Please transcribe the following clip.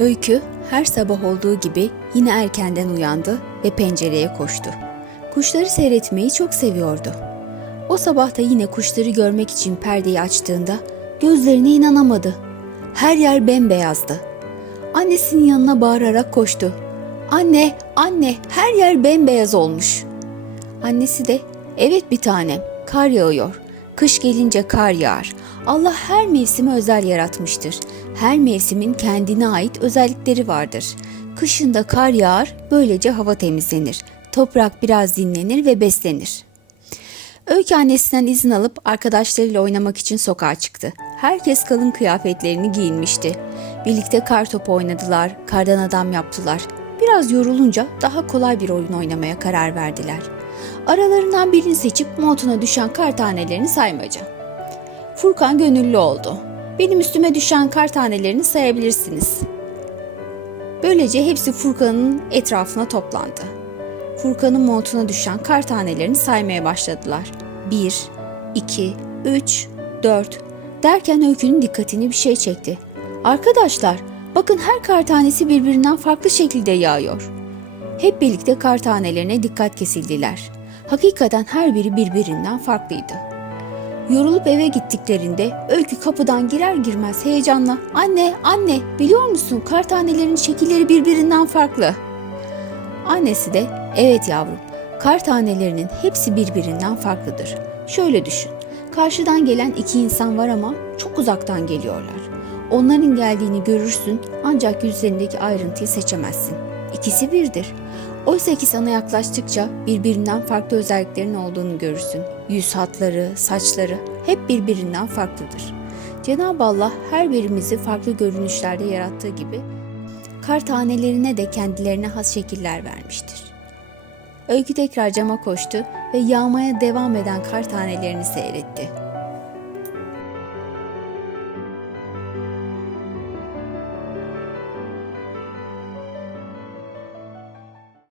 Öykü her sabah olduğu gibi yine erkenden uyandı ve pencereye koştu. Kuşları seyretmeyi çok seviyordu. O sabah da yine kuşları görmek için perdeyi açtığında gözlerine inanamadı. Her yer bembeyazdı. Annesinin yanına bağırarak koştu. Anne, anne, her yer bembeyaz olmuş. Annesi de, evet bir tanem, kar yağıyor. Kış gelince kar yağar. Allah her mevsimi özel yaratmıştır. Her mevsimin kendine ait özellikleri vardır. Kışında kar yağar, böylece hava temizlenir. Toprak biraz dinlenir ve beslenir. Öykü annesinden izin alıp arkadaşlarıyla oynamak için sokağa çıktı. Herkes kalın kıyafetlerini giyinmişti. Birlikte kar topu oynadılar, kardan adam yaptılar. Biraz yorulunca daha kolay bir oyun oynamaya karar verdiler. Aralarından birini seçip montuna düşen kar tanelerini saymaca. Furkan gönüllü oldu. Benim üstüme düşen kar tanelerini sayabilirsiniz. Böylece hepsi Furkan'ın etrafına toplandı. Furkan'ın montuna düşen kar tanelerini saymaya başladılar. 1, 2, 3, 4 derken Öykü'nün dikkatini bir şey çekti. Arkadaşlar bakın her kar tanesi birbirinden farklı şekilde yağıyor. Hep birlikte kar tanelerine dikkat kesildiler. Hakikaten her biri birbirinden farklıydı. Yorulup eve gittiklerinde Öykü kapıdan girer girmez heyecanla ''Anne, anne biliyor musun kar tanelerinin şekilleri birbirinden farklı.'' Annesi de evet yavrum kar tanelerinin hepsi birbirinden farklıdır. Şöyle düşün. Karşıdan gelen iki insan var ama çok uzaktan geliyorlar. Onların geldiğini görürsün ancak yüzlerindeki ayrıntıyı seçemezsin. İkisi birdir. Oysa ki sana yaklaştıkça birbirinden farklı özelliklerin olduğunu görürsün. Yüz hatları, saçları hep birbirinden farklıdır. Cenab-ı Allah her birimizi farklı görünüşlerde yarattığı gibi kar tanelerine de kendilerine has şekiller vermiştir. Öykü tekrar cama koştu ve yağmaya devam eden kar tanelerini seyretti.